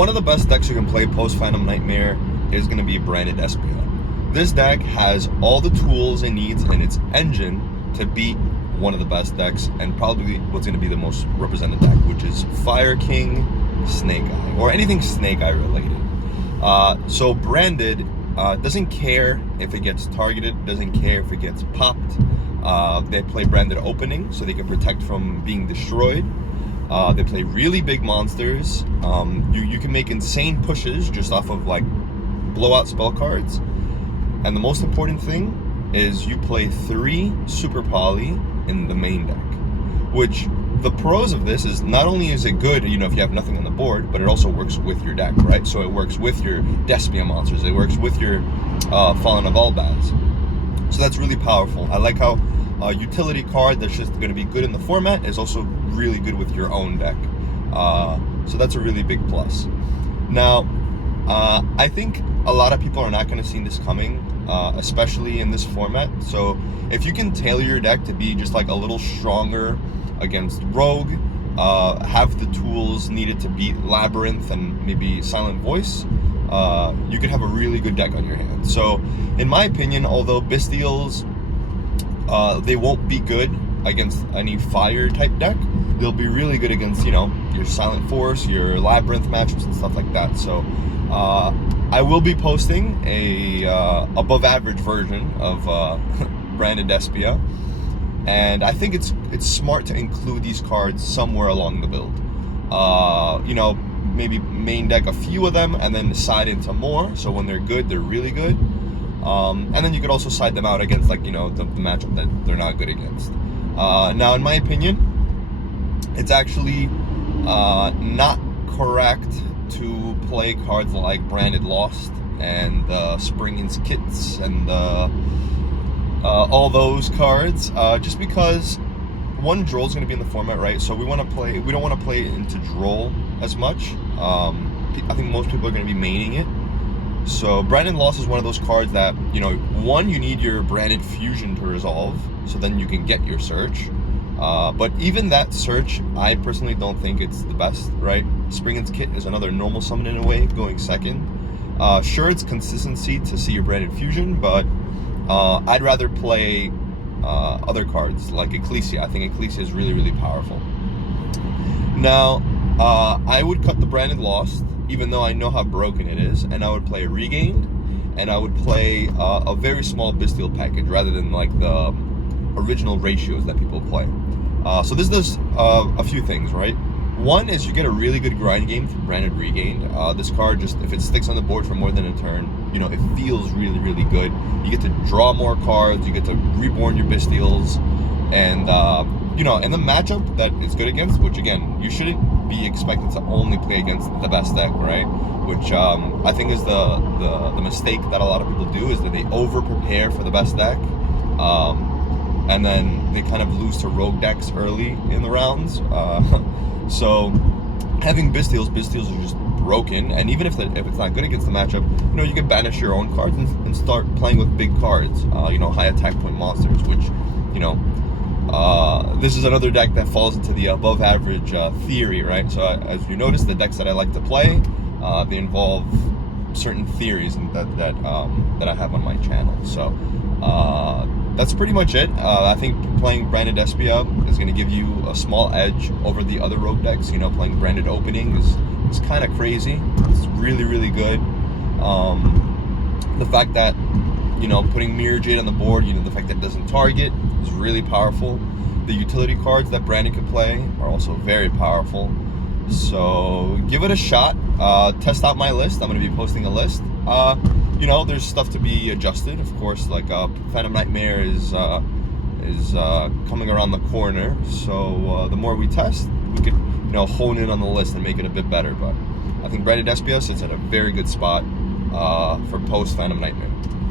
one of the best decks you can play post Phantom Nightmare is going to be branded Despia. This deck has all the tools it needs in its engine to beat one of the best decks, and probably what's going to be the most represented deck, which is Fire King Snake Eye, or anything Snake Eye related. So branded doesn't care if it gets targeted, doesn't care if it gets popped. They play branded opening so they can protect from being destroyed. They play really big monsters. You can make insane pushes just off of like blowout spell cards. And the most important thing is you play 3 Super Poly in the main deck, which the pros of this is not only is it good, you know, if you have nothing on the board, but it also works with your deck, right? So it works with your Despia monsters, it works with your Fallen of Albaz. So that's really powerful. I like how a utility card that's just going to be good in the format is also really good with your own deck. So that's a really big plus. Now, I think a lot of people are not going to see this coming, especially in this format. So if you can tailor your deck to be just like a little stronger against Rogue, have the tools needed to beat Labyrinth and maybe Silent Voice, you could have a really good deck on your hands. So in my opinion, although Bystials, they won't be good against any fire type deck, they'll be really good against, you know, your Silent Force, your Labyrinth matchups and stuff like that. So I will be posting a above average version of branded Despia, and I think it's smart to include these cards somewhere along the build. You know, maybe main deck a few of them and then side into more, so when they're good, they're really good. And then you could also side them out against, like, you know, the matchup that they're not good against. Now, in my opinion, it's actually not correct to play cards like Branded Lost and Springin's Kits and all those cards, just because one, Droll's going to be in the format, right? So we don't want to play into Droll as much. I think most people are going to be maining it. So Branded Lost is one of those cards that, you know, one, you need your Branded Fusion to resolve, so then you can get your search. But even that search, I personally don't think it's the best, right? Springin's Kit is another normal summon in a way, going second. Sure, it's consistency to see your Branded Fusion, but I'd rather play other cards like Ecclesia. I think Ecclesia is really, really powerful. Now, I would cut the Branded Lost, even though I know how broken it is, and I would play Regained, and I would play a very small Bystial package rather than like the original ratios that people play. So this does a few things, right? One is you get a really good grind game through Branded Regained. This card, just if it sticks on the board for more than a turn, you know, it feels really, really good. You get to draw more cards, you get to reborn your Bystials, and you know, and the matchup that it's good against, which again, you shouldn't be expected to only play against the best deck, right? Which I think is the mistake that a lot of people do, is that they over prepare for the best deck, and then they kind of lose to rogue decks early in the rounds. So having Bystials are just broken, and even if it's not good against the matchup, you know, you can banish your own cards and start playing with big cards, you know, high attack point monsters, which, you know, this is another deck that falls into the above average theory, right? So as you notice, the decks that I like to play, they involve certain theories that I have on my channel. So that's pretty much it. I think playing Branded Despia is going to give you a small edge over the other rogue decks. You know, playing Branded Opening is kind of crazy. It's really, really good. The fact that, you know, putting Mirror Jade on the board, you know, the fact that it doesn't target is really powerful. The utility cards that Brandon can play are also very powerful. So give it a shot. Test out my list. I'm going to be posting a list. You know, there's stuff to be adjusted, of course. Like Phantom Nightmare is coming around the corner. So the more we test, we could, you know, hone in on the list and make it a bit better. But I think Branded Despia sits at a very good spot for post Phantom Nightmare.